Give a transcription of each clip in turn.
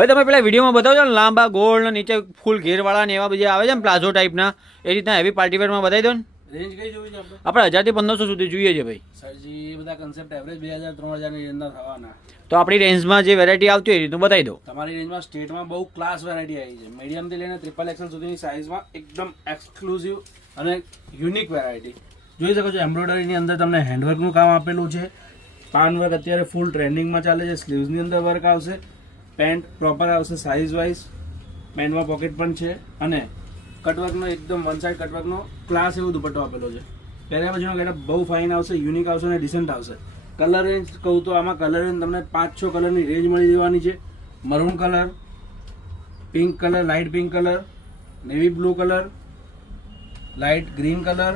હવે તમે પેલા વિડીયોમાં બતાવજો ને લાંબા ગોળ ને નીચે ફૂલ ઘેરવાળા ને એવા બીજા આવે છે ને પ્લાઝો ટાઈપના એ રીતના હેવી પાર્ટી વેરમાં બતાવી દો ને. રેન્જ કઈ જોવી છે આપણે? આપણે 1000 થી 1500 સુધી જોઈએ છે ભાઈ. સરજી એ બધા કન્સેપ્ટ એવરેજ 2000 3000 ની અંદર થવાના. તો આપણી રેન્જમાં જે વેરાયટી આવતી હોય એ રીતનું બતાવી દો. તમારી રેન્જમાં સ્ટેટમાં બહુ ક્લાસ વેરાયટી આવી છે. મીડિયમ થી લઈને ટ્રિપલ એક્સેલ સુધીની સાઇઝમાં એકદમ એક્સક્લુઝિવ અને યુનિક વેરાયટી જોઈ શકો છો. એમ્બ્રોઇડરીની અંદર તમને હેન્ડવર્કનું કામ આપેલું છે. પાન વર્ક અત્યારે ફૂલ ટ્રેન્ડિંગમાં ચાલે છે. સ્લીવ્સની અંદર વર્ક આવશે. પેન્ટ પ્રોપર આવશે સાઇઝ વાઇઝ. પેન્ટમાં પોકેટ પણ છે અને કટવર્કનો એકદમ વન સાઇડ કટવર્કનો ક્લાસ એવો દુપટ્ટો આપેલો છે. પહેર્યા પછીનો ગેટઅપ બહુ ફાઇન આવશે, યુનિક આવશે અને ડિસન્ટ આવશે. કલર રેન્જ કહું તો આમાં કલર રેન્જ તમને 5-6 કલરની રેન્જ મળી જવાની છે. Maroon colour, pink colour, light pink colour, navy blue colour, light green colour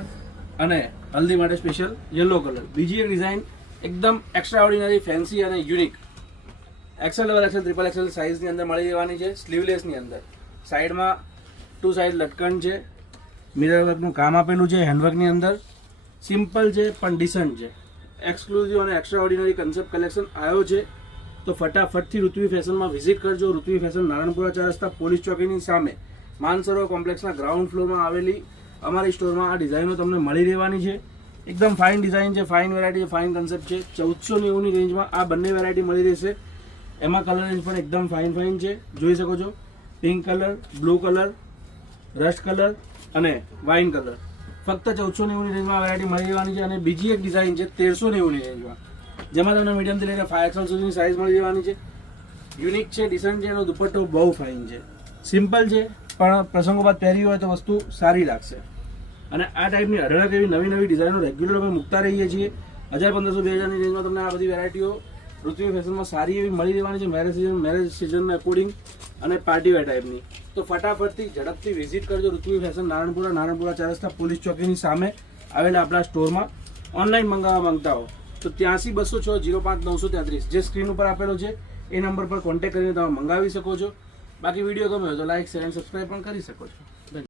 અને હલ્દી માટે સ્પેશિયલ યલો કલર. બીજી એક ડિઝાઇન એકદમ એક્સ્ટ્રા ઓર્ડિનરી, ફેન્સી અને unique XL double XL triple XL સાઇઝની અંદર મળી જવાની છે. સ્લીવલેસની અંદર સાઈડમાં 2 સાઈડ લટકન છે. મિરર વર્કનું કામ આપેલું છે. હેન્ડવર્કની અંદર સિમ્પલ છે પણ ડિસન્ટ છે. એક્સક્લુઝિવ અને એક્સ્ટ્રા ઓર્ડિનરી કન્સેપ્ટ કલેક્શન આવ્યો છે. તો ફટાફટથી ઋત્વી ફેશનમાં વિઝિટ કરજો. ઋત્વી ફેશન નારણપુરા 4 રસ્તા પોલીસ ચોકીની સામે માનસરોવર કોમ્પ્લેક્સના ગ્રાઉન્ડ ફ્લોરમાં આવેલી અમારી સ્ટોરમાં આ ડિઝાઇનો તમને મળી રહેવાની છે. એકદમ ફાઇન ડિઝાઇન છે, ફાઇન વેરાયટી છે, ફાઇન કન્સેપ્ટ છે. 1490ની રેન્જમાં આ બંને વેરાયટી મળી રહેશે. એમાં કલર રેન્જ પણ એકદમ ફાઇન છે. જોઈ શકો છો pink colour, blue colour, rust colour અને વાઇન કલર. ફક્ત 1490ની રેન્જમાં વેરાયટી મળી રહેવાની છે. અને બીજી એક ડિઝાઇન છે 1390ની રેન્જમાં, જેમાં તમને મીડિયમથી લઈને 5XL સુધીની સાઇઝ મળી જવાની છે. યુનિક છે, ડિસન્ટ છે, એનો દુપટ્ટો બહુ ફાઇન છે. સિમ્પલ છે પણ પ્રસંગો બાદ પહેરી હોય તો વસ્તુ સારી લાગશે. અને આ ટાઈપની અઢળક એવી નવી નવી ડિઝાઇનો રેગ્યુલર અમે મૂકતા રહીએ છીએ. 1500-2000ની રેન્જમાં તમને આ બધી વેરાયટીઓ ઋત્વી ફેશનમાં સારી એવી મળી રહેવાની છે. મેરેજ સિઝનના અકોર્ડિંગ અને પાર્ટી વેર ટાઈપની. તો ફટાફટથી ઝડપથી વિઝિટ કરજો ઋત્વી ફેશન નારણપુરા 4 રસ્તા પોલીસ ચોકીની સામે આવેલા આપણા સ્ટોરમાં. ઓનલાઈન મંગાવવા માંગતા હો તો 83-206-05-933 જે સ્ક્રીન ઉપર આપેલો છે એ નંબર પર કોન્ટેક્ટ કરીને તમે મંગાવી શકો છો. બાકી વિડીયો ગમે હોય તો લાઈક, શેર અને સબસ્ક્રાઈબ પણ કરી શકો છો.